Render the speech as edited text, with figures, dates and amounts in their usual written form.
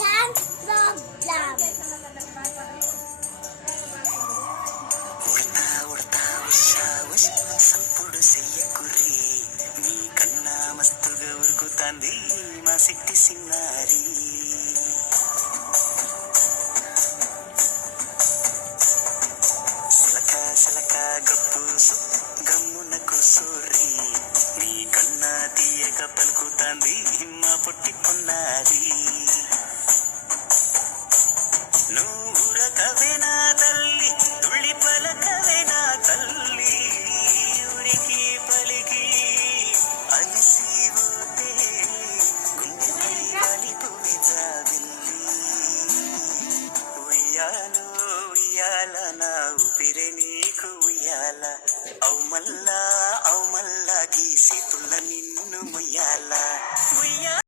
Dance programme. Udatha Udatha Usha ఉష్ సప్పుడు చెయ్యకుర్రి, నీ కన్నా మస్తుగా ఉరుకుతాంది మా సిట్టి సిన్నారి. సలక సలక గప్పుసు గమ్మున కూసోర్రి, నీ కన్నా తీయక పలుకుతాంది మా పొట్టి పొన్నారి. నూరకవేనా తల్లి తుళ్ళి పలకవేనా తల్లి, ఊరికి పలికి అలిసి ఊతే గుండెపై వాలిపోయి జాబిల్లి. ఉయ్యాలో ఉయ్యాల నా ఊపిరే నీకు ఉయ్యాల, అవు మల్లా